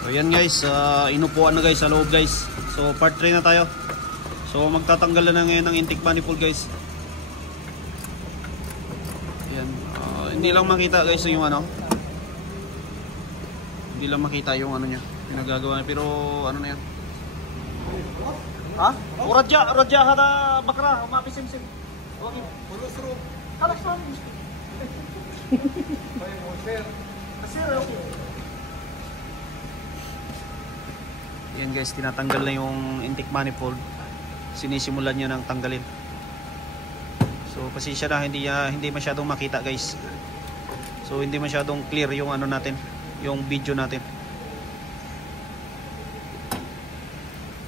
So yan guys, inupuan na guys sa loob guys. So part 3 na tayo. So magtatanggal na ngayon ng intake manifold guys. Yan, hindi lang makita guys yung ano. Hindi lang makita yung ano niya, pinagagawa niya, pero ano na yan. Ha? Radya hada bakra, mapisim-sim. Okay. Puro-suro. Kalaksan. Sir, okay. Yan guys, tinatanggal na yung intake manifold. Sinisimulan niya ng tanggalin. So pasensya na, hindi masyadong makita guys. So hindi masyadong clear yung ano natin, yung video natin.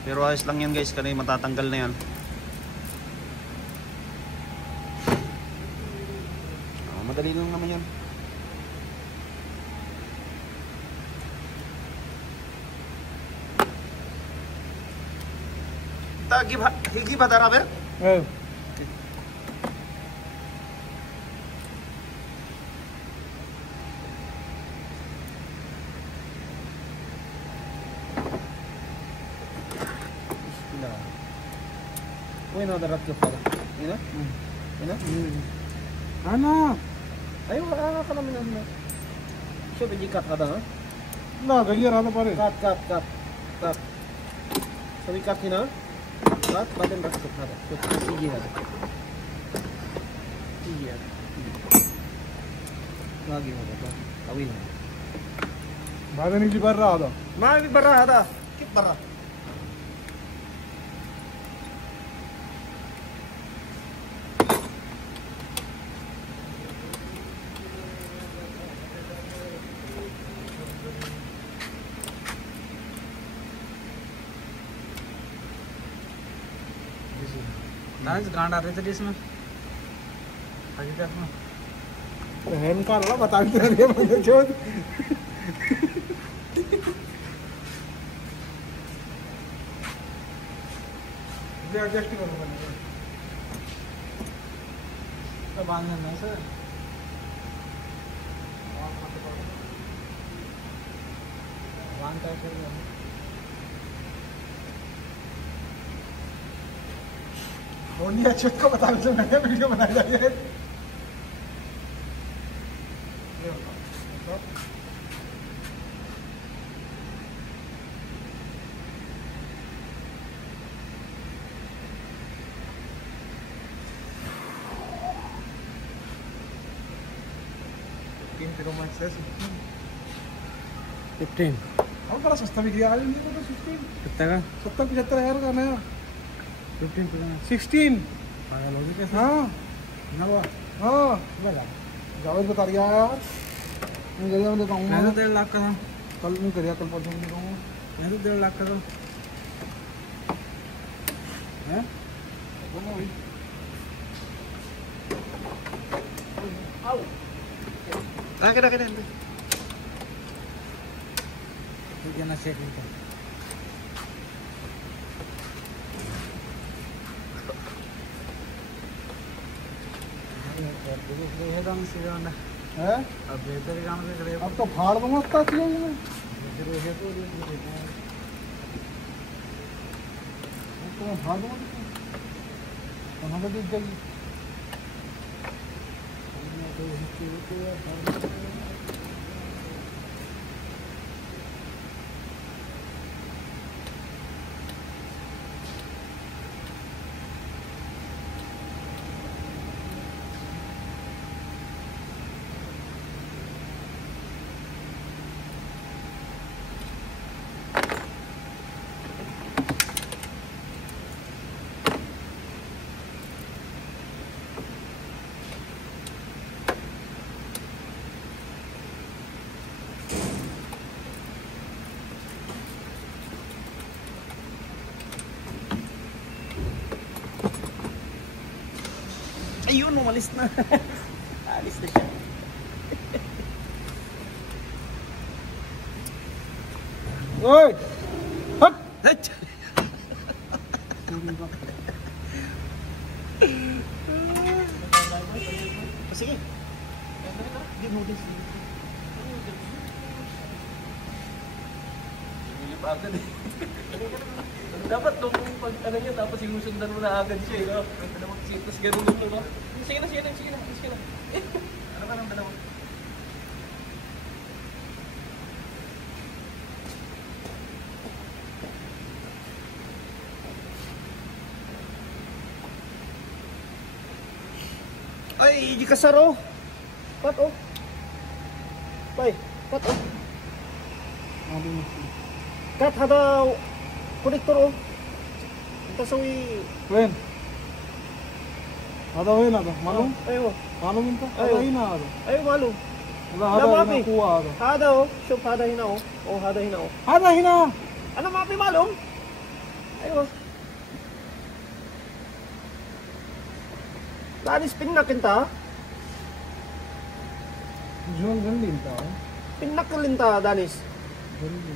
Pero ayos lang yan guys, kasi matatanggal na yan. Madali lang naman yan. Higi ba daraber? Evet. Uy, no, darat ka pala. Ina? Ina? Ano? Ayaw, ka naman na. Siya, biji cut ka ha? Na, ganyan ano pa rin. Cut. Sabi cut na? Cut, batin rakit na. Sige na. Lagi mo ba? Tawin mo. Bada ni barra ada. Mami barra ada. Kit barra. Nice गांड आ रहे थे इसमें हकीकत में हैन कर ला बता दे रे मुझे छोड़ ये एडजस्ट करो मैंने तो बांधना है सर बांधता है फिर होनी अच्छे को बता दो मैंने वीडियो बनाई जाए और बड़ा सस्ता बिक रहा है ये तो 16 कितना का 70-75 का नया 16 हाँ लॉजिक है हाँ नवा हाँ जावेद बता रहा यार मैं गया मैं कहूँगा मैं तो 1.5 लाख का था कल मैं करिया कल परसों में कहूँगा मैं तो 1.5 लाख का था हैं बोलो भाई Au. Kena. ये ना चेक नहीं है अब बेहतर काम से करे अब तो फाड़ दूंगा उसका चीज़ में तो मैं फाड़ दूंगा कहाँ पे दिख जाएगी Ayun, umalis na. Alis na siya. ओए हट Hach! Sige. Di mo din. agad eh. Dapat nung pag ano niya, tapos sinusundan mo na agad siya eh. No? Tapos ganun mo no? Sige na. Ano ka ng dalawa? Ay, di kasaro. Pat oh. Bay, pat oh. Kat hada konektor oh. Ito sawi. Wen. Ada wen ada. Malum? Ayo. Malum inta? Ayo. Ada hina ada. Ayo malu. Ada hada Mapi. hina kuwa ada. Hada oh. Shop hada hina oh. Oh, hada hina oh. Hada hina. Ano mapi malum? Ayo. Lanis pinnak kinta. Jual gandi inta. Pinnak linta Danis. Gandi.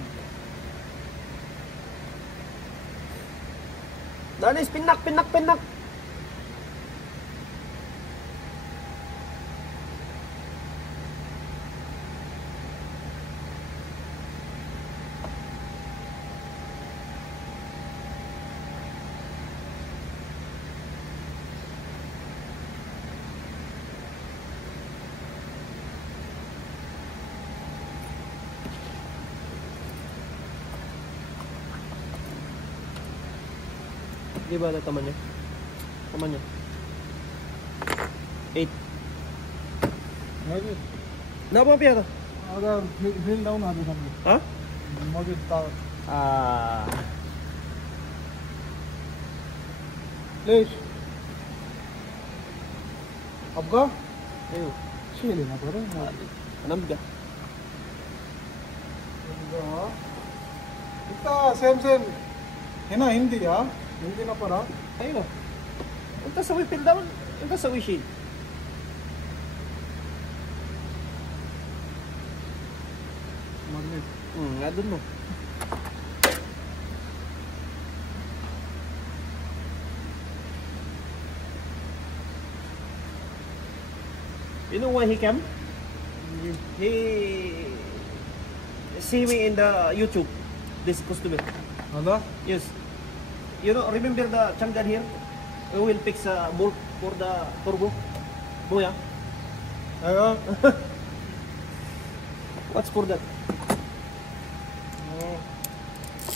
Danis pinnak. Di ba ada temannya? Temannya. 8. Lagi. Napa piata? Ada hill down ada sampai. Hah? Magi tak. Ah. Lesh. Abga? Ayo. Sili na pare. Anam biga. Abga. Ita same. Hina Hindi ya? Hindi na para. Ayo. Unta sa wi down, unta sa wi shield. Magnet. Ngadun mo. You know why he came? He see me in the YouTube. This customer. Ada? Yes. You know, remember the Chang'an here? We will fix a bolt for the turbo. Boya. Ayo. What's for that?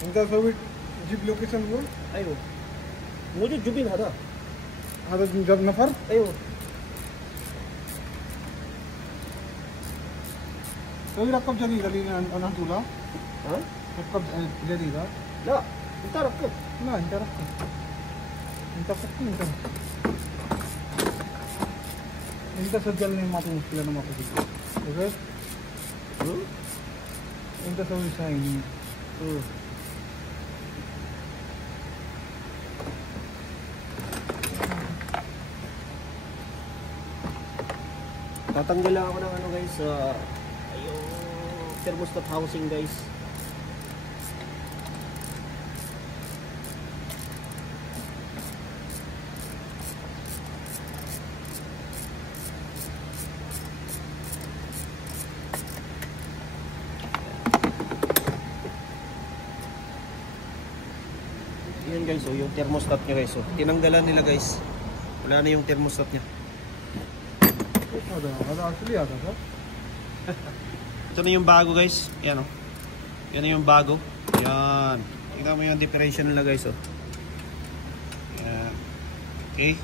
Inta sabi jeep location ko. Ayo. मुझे जुबिन हदा. Ada jab nafar. Ayo. Sabi rakab jadi dali anak tula. Ha? Rakab jadi da. لا. انت ركب. Na, inta rakab. Inta sakti inta. Inta sajal ni matu muskila na mako dito. Okay? Inta sabi sa ini. Tatanggal lang ako ng ano guys, yung thermostat housing guys. Yan guys, oh, yung thermostat niya guys, oh. Tinanggalan nila guys. Wala na yung thermostat niya. Ada actually ada sir. Ito na yung bago guys. Yan oh. Yan na yung bago. Yan. Tingnan mo yung differential nila guys oh. Yan. Okay.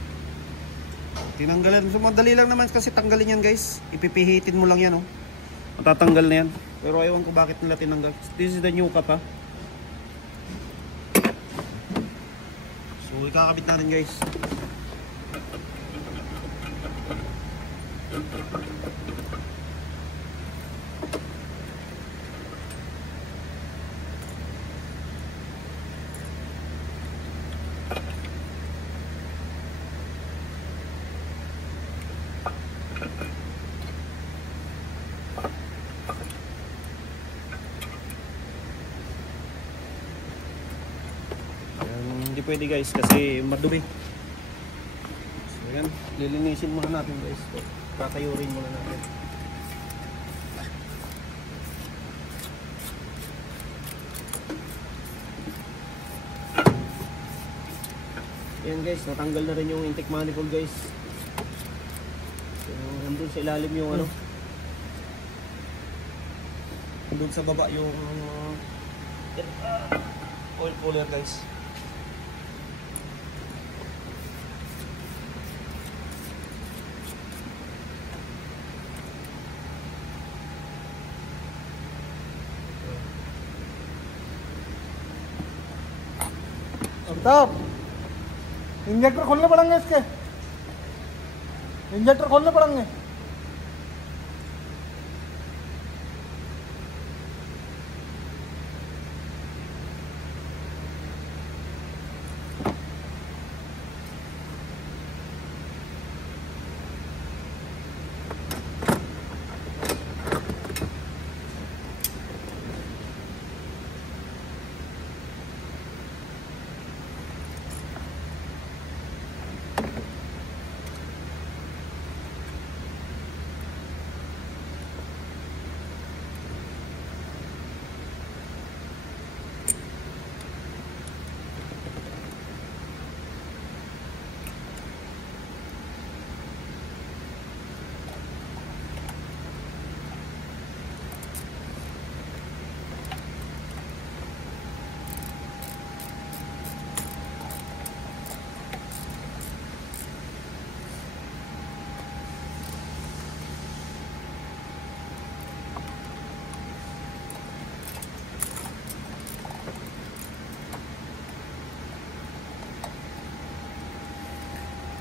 Tinanggalan. So madali lang naman kasi tanggalin yan guys. Ipipihitin mo lang yan oh. Matatanggal na yan. Pero ayaw ko bakit nila tinanggal. This is the new cap ha. So ikakabit natin guys. Hindi pwede guys kasi madumi. So yan, lilinisin muna natin guys. Kakayurin muna natin. Ayan guys, natanggal na rin yung intake manifold guys. So, nandun sa ilalim yung ano. Nandun sa baba yung oil cooler guys. Amitabh injector खोलने पड़ेंगे इसके इंजेक्टर खोलने पड़ेंगे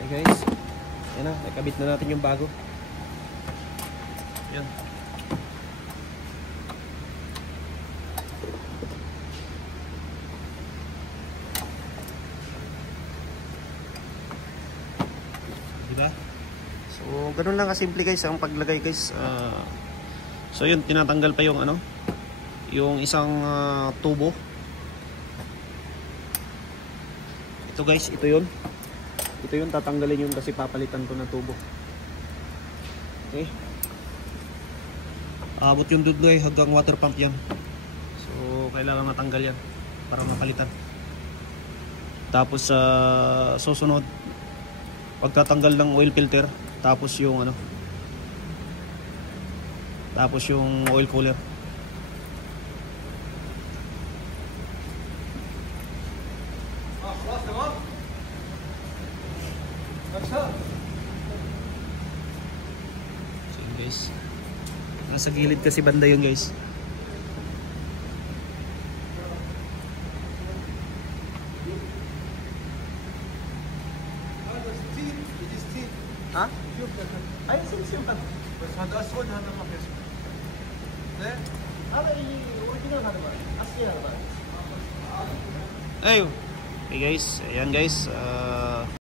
Okay guys, yan na, nakabit na natin yung bago. Yan. Diba? So, ganun lang kasimple guys ang paglagay guys. So yun, tinatanggal pa yung ano, yung isang tubo. Ito guys, ito yun. Ito yun, tatanggalin yun kasi papalitan ko ng tubo. Okay. Abot yung dudloy hanggang water pump yan. So, kailangan matanggal yan para mapalitan. Tapos sa susunod, pagtatanggal ng oil filter, tapos yung ano, tapos yung oil cooler. So yun guys, nasa gilid kasi banda yun guys. Ha? Ay, simpan. هذا اسود هذا ما في اسود ليه؟ هذا original هذا ba? Asli هذا ba? Ayun. Okay guys, ayan guys.